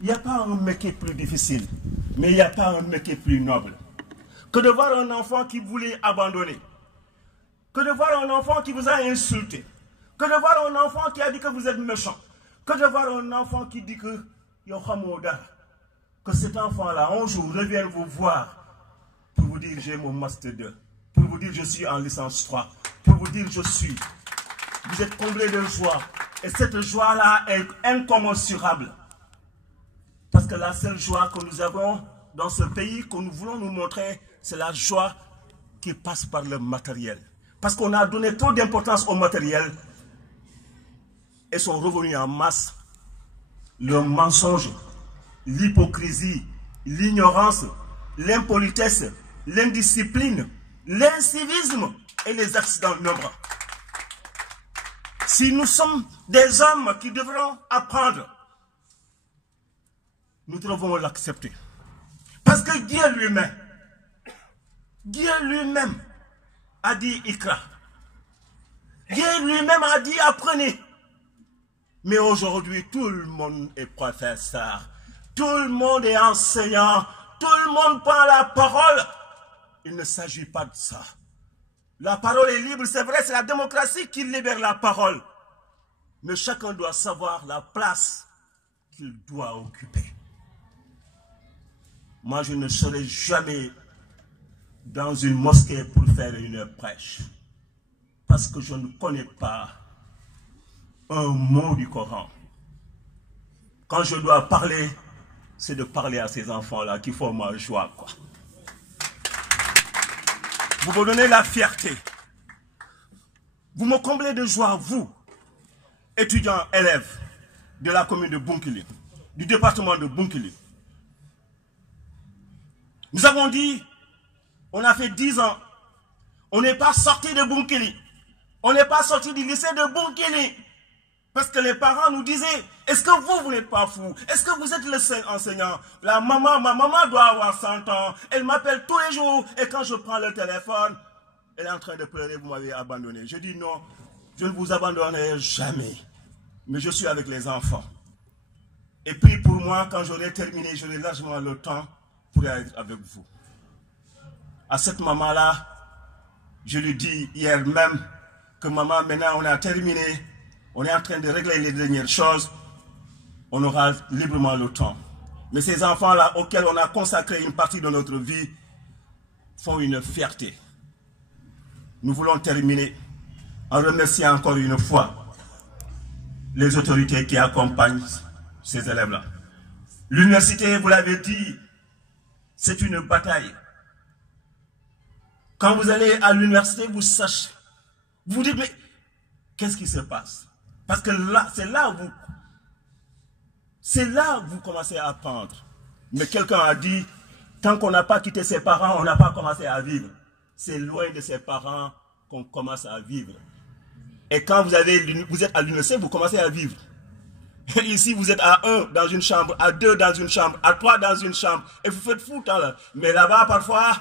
Il n'y a pas un métier plus difficile, mais il n'y a pas un métier plus noble que de voir un enfant qui voulait abandonner, que de voir un enfant qui vous a insulté, que de voir un enfant qui a dit que vous êtes méchant, que de voir un enfant qui dit que cet enfant-là, un jour, revienne vous voir pour vous dire j'ai mon Master 2, pour vous dire je suis en licence 3, pour vous dire je suis. Vous êtes comblé de joie. Et cette joie-là est incommensurable. Parce que la seule joie que nous avons dans ce pays, que nous voulons nous montrer, c'est la joie qui passe par le matériel. Parce qu'on a donné trop d'importance au matériel et sont revenus en masse le mensonge, l'hypocrisie, l'ignorance, l'impolitesse, l'indiscipline, l'incivisme et les accidents nombreux. Si nous sommes des hommes qui devront apprendre, nous devons l'accepter. Parce que Dieu lui-même a dit Ikra. Dieu lui-même a dit apprenez. Mais aujourd'hui, tout le monde est professeur. Tout le monde est enseignant. Tout le monde prend la parole. Il ne s'agit pas de ça. La parole est libre, c'est vrai, c'est la démocratie qui libère la parole. Mais chacun doit savoir la place qu'il doit occuper. Moi, je ne serai jamais dans une mosquée pour faire une prêche. Parce que je ne connais pas un mot du Coran. Quand je dois parler, c'est de parler à ces enfants-là qui font ma joie, quoi. Vous me donnez la fierté. Vous me comblez de joie, vous, étudiants, élèves de la commune de Bounkiling, du département de Bounkiling. Nous avons dit, on a fait 10 ans, on n'est pas sorti de Bounkiling, on n'est pas sorti du lycée de Bounkiling. Parce que les parents nous disaient, est-ce que vous n'êtes pas fou? Est-ce que vous êtes le seul enseignant? Ma maman doit avoir 100 ans. Elle m'appelle tous les jours. Et quand je prends le téléphone, elle est en train de pleurer, vous m'avez abandonné. Je dis non, je ne vous abandonnerai jamais. Mais je suis avec les enfants. Et puis pour moi, quand j'aurai terminé, j'aurai largement le temps pour être avec vous. À cette maman-là, je lui dis hier même que maman, maintenant on a terminé. On est en train de régler les dernières choses. On aura librement le temps. Mais ces enfants-là, auxquels on a consacré une partie de notre vie, font une fierté. Nous voulons terminer en remerciant encore une fois les autorités qui accompagnent ces élèves-là. L'université, vous l'avez dit, c'est une bataille. Quand vous allez à l'université, vous sachez, vous vous dites, mais qu'est-ce qui se passe? Parce que là, c'est là où vous commencez à apprendre. Mais quelqu'un a dit, tant qu'on n'a pas quitté ses parents, on n'a pas commencé à vivre. C'est loin de ses parents qu'on commence à vivre. Et quand vous êtes à l'université, vous commencez à vivre. Et ici, vous êtes à 1 dans une chambre, à 2 dans une chambre, à 3 dans une chambre. Et vous faites fou, là. Mais là-bas, parfois,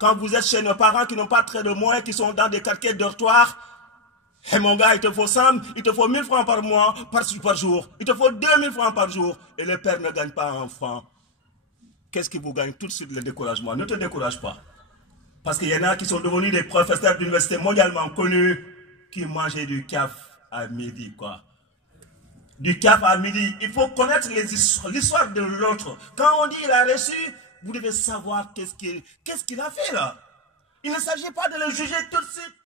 quand vous êtes chez nos parents qui n'ont pas très de moyens, qui sont dans des quartiers dortoirs, et mon gars, il te faut 100, il te faut 1000 francs par mois, par jour. Il te faut 2000 francs par jour. Et le père ne gagne pas un franc. Qu'est-ce qui vous gagne? Tout de suite le découragement. Ne te décourage pas. Parce qu'il y en a qui sont devenus des professeurs d'université mondialement connus qui mangeaient du caf à midi, quoi. Du caf à midi. Il faut connaître l'histoire de l'autre. Quand on dit il a reçu, vous devez savoir qu'est-ce qu'il a fait là. Il ne s'agit pas de le juger tout de suite.